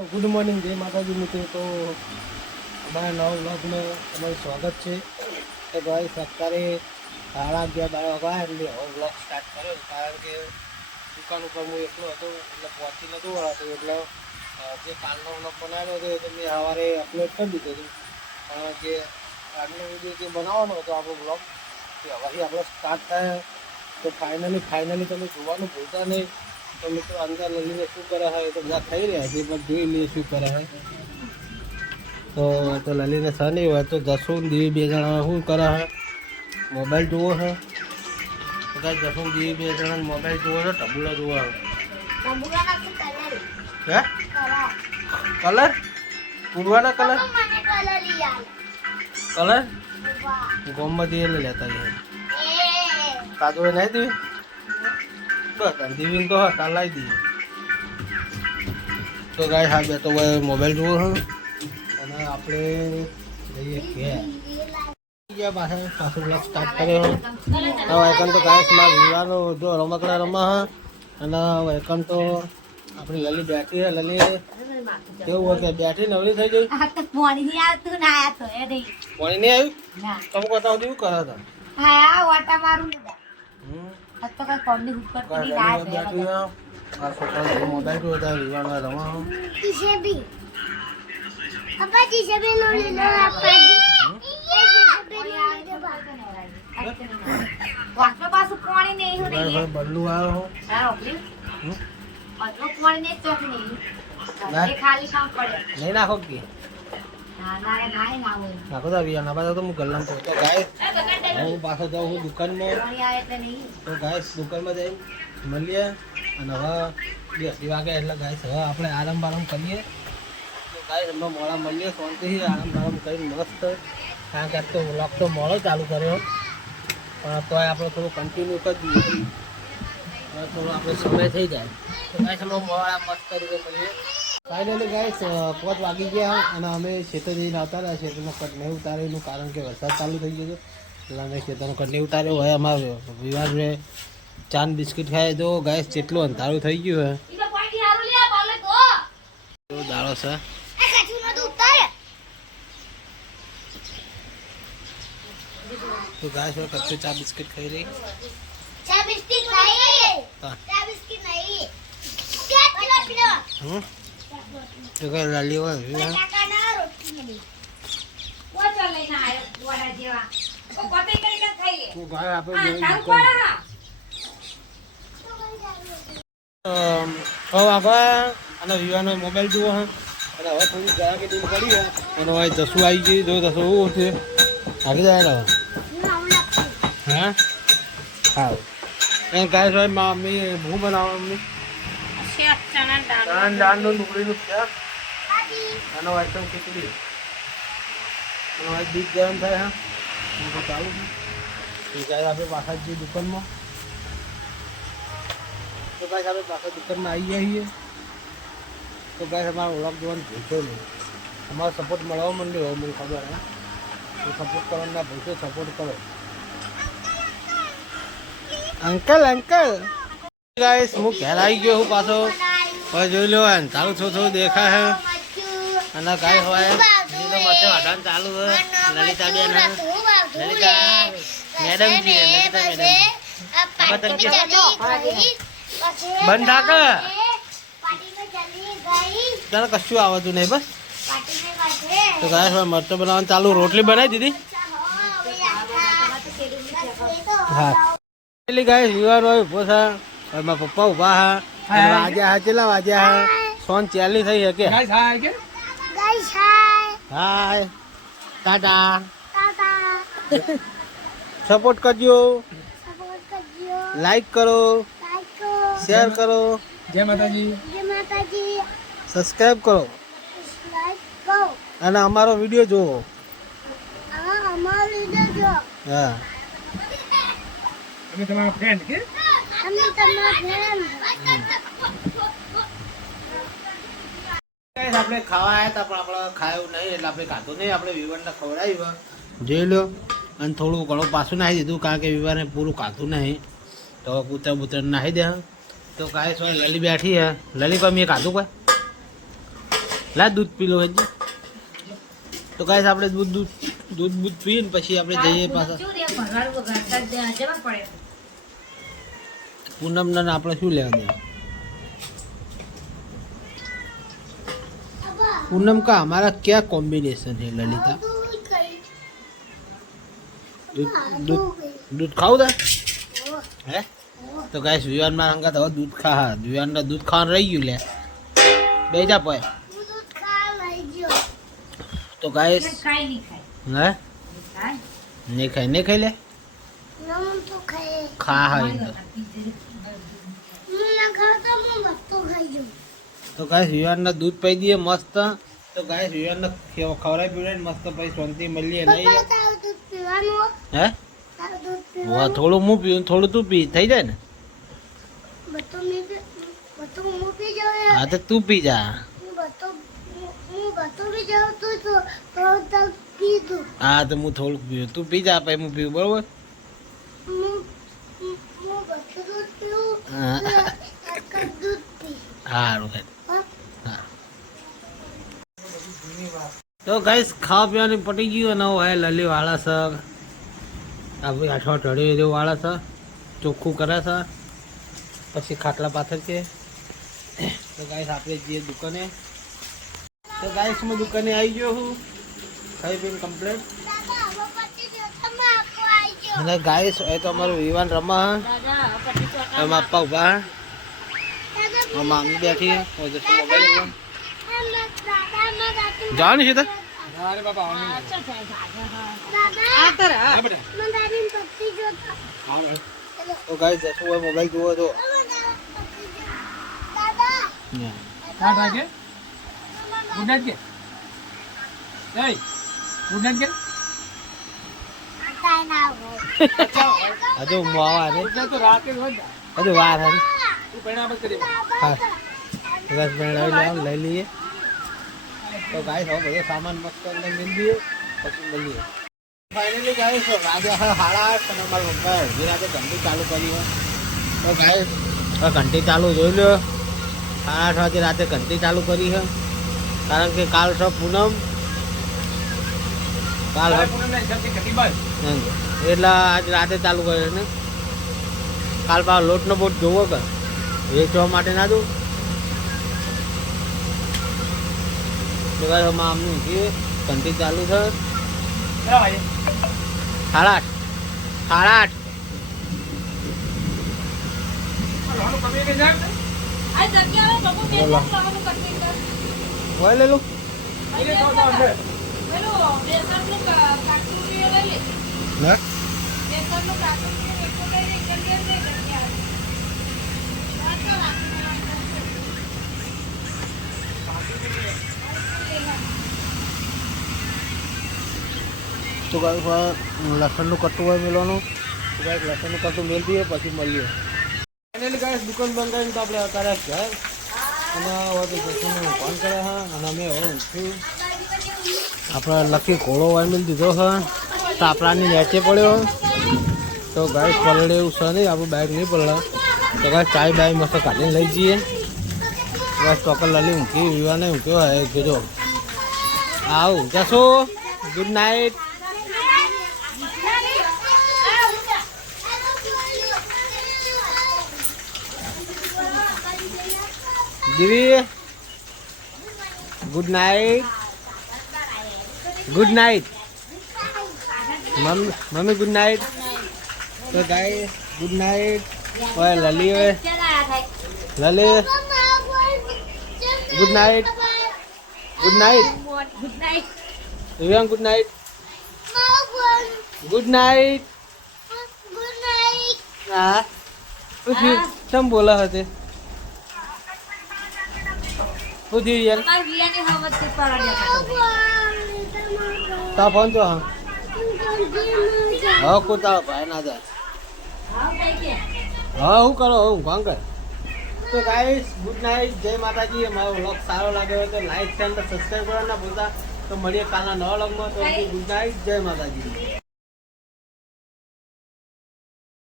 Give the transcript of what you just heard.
Good morning જય માતાજી મિત્રો. તો અમારા નવ વ્લોગમાં તમારું સ્વાગત છે. તો ભાઈ સરકારે સાડા અગિયાર, બાર વાગ્યા એટલે હવે વ્લોગ સ્ટાર્ટ કર્યો. કારણ કે દુકાન ઉપર હું એકલો હતો, એટલે પહોંચી નહોતું વળાતું. એટલે જે કાલનો વ્લોગ બનાવેલો હતો એ તો મેં સવારે અપલોડ કરી દીધો હતો. પણ જે આગલો વીડિયો જે બનાવવાનો હતો આપણો વ્લોગ તે હવાથી આપણો સ્ટાર્ટ થાય. તો ફાઇનલી ફાઇનલી તમે જોવાનું ભૂલતા નહીં. તો મિત્રો અંદર લઈને શું કરે છે તો બધા થઈ રહ્યા છે પણ જોઈ લઈએ શું કરે છે. તો તો લલીને સર હોય તો જસુન દેવી બે જણા શું કરે છે? મોબાઈલ જુઓ છે. બધા જસુન દેવી બે જણા મોબાઈલ જુઓ છે ટબુલા જુઓ છે. હે? કલર પૂરવાના કલર કલર ગોમમાંથી દે લેતા જઈએ. તાજો એ નહીં દેવી બસ અને તો હા કાલ લાવી દઈએ. તો ગાય હા બે તો મોબાઈલ જુઓ હા. અને આપણે જઈએ ઘેર. પાછા પાછો બ્લોગ સ્ટાર્ટ કર્યો હવે તો ગાયમાં વિવાનો જો રમકડા રમા અને એકન તો આપણી લલી બેઠી લલી કેવું હોય કે બેટરી નવરી થઈ ગઈ? પાણી નહીં આવતું ના આતો એ નહીં. પાણી નહીં આવ્યું તમે બતાવો શું કરે હતા હા આ વાટા મારું લીધા હમ આ તો કઈ કોમની ઉપર પડી ના છે. આ છોકરા મોબાઈલ જોતા હતા વિવાનો રમા? વાટલો પાણી નહીં ચોક નહીં. ના. નહીં નાખો તો તો હું પાછો જાઉં હું દુકાનમાં. તો ગાય દુકાનમાં જઈ મળીએ અને હવે બે અઢી વાગે એટલે ગાય હવે આપણે આરામ બારામ કરીએ. તો ગાય અમે મોડા મળીએ શાંતિથી આરામ બારામ કરી મસ્ત. કારણ કે તો વ્લોગ તો મોડો ચાલુ કર્યો. પણ તોય આપણે થોડું કન્ટિન્યુ કરી દઈએ. થોડો આપણે સમય થઈ જાય. તો હમણાં મોડા મસ્ત રીતે મળીએ. ફાઇનલી ગાઈસ પાંચ વાગી ગયા અને અમે ખેતર જઈને આવતા રહ્યા ખેતરનો કટ નહીં ઉતારેલું કારણ કે વરસાદ ચાલુ થઈ ગયો હતો એટલે મેં ખેતરનો કટલી નહીં ઉતાર્યો હોય અમારે મેં ચાંદ બિસ્કિટ ખાય તો ગેસ જેટલું અંધારું થઈ ગયું હોય દાળો તો પાણી હારું તો. એવો છે? આ કચું નતું ઉતારે. તો ગાઈસ હવે કચ્ચું ચા બિસ્કિટ ખાઈ રહી. ચા બિસ્કિટ નહીં. ચા બિસ્કિટ નહીં. પ્યાજ પીલો પીલો હમ? તો કઈ લાલી હોય કાકા ના રોટલી મળી. ઓચો લઈને આયો વડા જેવા. અને વિવાનો મોબાઈલ જુઓ હે. અને હવે થોડી ગયા કે દૂર પડી અને હવે જસુ આવી ગઈ. જો જસુ એવું છે આગળ જાય ને હા? હા એ ગાય ભાઈ મમ્મી હું બનાવવા મમ્મી? દાન દાનનું ડુંગળીનું શાક. અને વાયસમ ખીચડી અને બીજ ગરમ થાય હા. હું તો ચાલુ છે તો આપણે પાછા જઈએ દુકાનમાં. તો ગાય આપણે પાછા દુકાનમાં આવી જઈએ તો ગાય અમારો ઓળખ જોવાનું ભૂલશો નહીં અમારો સપોર્ટ મળવા માંડ્યો હવે મને ખબર હે. તો સપોર્ટ કરવાનું ના ભૂલશો સપોર્ટ કરો. Uncle uncle. ગાઈસ હું ઘેર આવી ગયો હું પાછો. હવે જોઈ લો ચાલુ થોડું થોડું દેખાય છે. અને કાંઈ હોય. ચાલુ છે. લલિતા મેડમ જી મેડમ બંધ થાક. તને કશું આવતું નહીં બસ. તો ગાય મરચો બનાવવાનું ચાલુ રોટલી બનાવી દીધી. હા. પેલી ગાય વિવાર હોય ઊભો છે મારા પપ્પા ઊભા હા. આજે હા કેટલા વાગ્યા હા? સોન ચાલી થઈ શકે. હાય ટાટા સપોર્ટ કરજો. લાઈક કરો. શેર કરો. જય માતાજી. સબસ્ક્રાઈબ કરો. અને અમારો વીડિયો જુઓ હા અમે તમારા ફ્રેન્ડ કે? Guys, આપણે ખાવા આવ્યા હતા પણ આપણે ખાયું નહીં એટલે આપણે ખાધું નહીં. આપણે વિવનને ખવડાવ્યું. જોઈ લો. અને થોડું ઘણું પાછું નાહી દીધું કારણ કે વિવાને પૂરું ખાધું નહીં. તો કૂતરા બૂતરા નાહી દે. તો કાંઈ સો લલી બેઠી હે. લલી કોઈ મેં ખાધું કોઈ? લા દૂધ પી લો હજી તો કાંઈ આપણે દૂધ દૂધ દૂધ બૂધ પીએ ને પછી આપણે જઈએ પાછા. પૂનમને આપણે શું લેવા દેવા? પૂનમ કા અમારા ક્યાં કોમ્બિનેશન છે લલિતા? દૂધ દૂધ દૂધ ખાવું તા હે? તો ગાય વિવાનમાં અંગા તો દૂધ ખા હા વિવાનના દૂધ ખાવાનું રહી ગયું લે. બે જા પોય તો ગાય હે? નહીં ખાય નહીં ખાઈ લે? ખા હા તો. ગાય વિવાનના દૂધ પી દઈએ મસ્ત. તો ગાય વિવાનને ખવડાવી પીવડાવી મસ્ત પછી શાંતિ મળીએ નહીં? હે? વાહ થોડું હું પીવું થોડું તું પી થઈ જાય ને? હા તો તું પી જા. હા તો હું થોડુંક પીવું તું પી જા પછી હું પીવું બરોબર સારું. તો ગાઈસ ખાવા પીવાની પટી ગયું અને હોય લલી વાળા છે. આ ભાઈ આઠો ઢળ્યો જેવું વાળા છે. ચોખ્ખું કરે છે. પછી ખાટલા પાથર છે. તો ગાઈસ આપણે જઈએ દુકાને. તો ગાઈસ હું દુકાને આવી ગયો હું. ખાઈ પીને કમ્પ્લેટ અને ગાઈસ એ તો અમારું વિવાન રમા એમાં આપવા ઊભા હે. મામી બેઠી મોબાઈલ જોવા. છે અરે બાપા આવું નહીં. અચ્છા થાય, દાદા, હા. હા બેટા. હા. તો ગાઈસ જશું હોય મોબાઈલ જોવો તો. કાં થાય કે? ગુડ નાઇટ કે? જય ગુડ નાઇટ કે હજુ મોવા રે તો રાતે જ હજુ વાર હે. તું પરિણામ જ કરી. હા. બસ લે લઈ લઈએ. તો ગાય હવે બધો સામાન મસ્ત અંદર મેળ દઈએ પછી મળીએ. ફાઇનલી ગાઈસ રાજા હા હાડા આઠ અને મારા પપ્પાએ અડધી રાતે ઘંટી ચાલુ કરી તો ગાય ઘંટી ચાલુ જોઈ લો. સાડા આઠ વાગે રાતે ઘંટી ચાલુ કરી છે. કારણ કે કાલ છે પૂનમ. કાલ. એટલે આજ રાતે ચાલુ કર્યો ને. કાલ પાછો લોટનો બોટ જોવો કે વેચવા માટે ના દઉં. આમનું ઊંઘી ઘંટી ચાલુ છે? સાડા આઠ. સાડા આઠ. આ લે કમી કે જાય ને? આ જગ્યાએ લોકો બે બોલો. ત્રણ લાવવાનું કટિંગ કરે. હોય લે લું એટલે તો તો અંદર. પેલું બેસનનું કા- કાટલું બી લઈ લે. ને બેસનનું કાટલું બી એટલું લઈ લે, જગ્યા જ નહીં જગ્યા. વાંચો રાખીને વાંચો. તો કાંઈક લસણનું કટ્ટું હોય મેળવાનું તો કાંઈક લસણનું કટ્ટું મેળ દઈએ પછી મળીએ. ફાઇનલી દુકાન બંધ કરીને તો આપણે અત્યારે જાય અને હવે તો જસુને ફોન કરે હા, અને અમે હવે ઊઠ્યું આપણે લકી ઘોડો વાળી દીધો છે તાપરાની નીચે પડ્યો. તો ગાય પલડે એવું છે નહીં, આપણું બાઇક નહીં પલડે તો ગાય ચાય બાય મસ્ત કાઢીને લઈ જઈએ. ગાય ટોકર લલી ઊંઘી, વિવાને ઊંઘ્યો, હે કીધો આવું, જશો. ગુડ નાઇટ દીદી good night good night mummy mummy good night તો ગાય ગુડ નાઇટ ઓય લલી ઓય લલી good night good night good night Vivaan good night good night હા શું થયું કેમ બોલા હતી શું થયું યાર તા ફોન તો હા. હા ભાઈ ના જાય. હા કઈ કે. હા હું કરો હું કોણ તો ગાઈસ ગુડ નાઇટ જય માતાજી. મારો વ્લોગ સારો લાગ્યો હોય તો લાઈક શેર સબસ્ક્રાઈબ કરવાના ભૂલતા. તો મળીએ કાલના નવા વ્લોગમાં તો ગુડ નાઇટ જય માતાજી.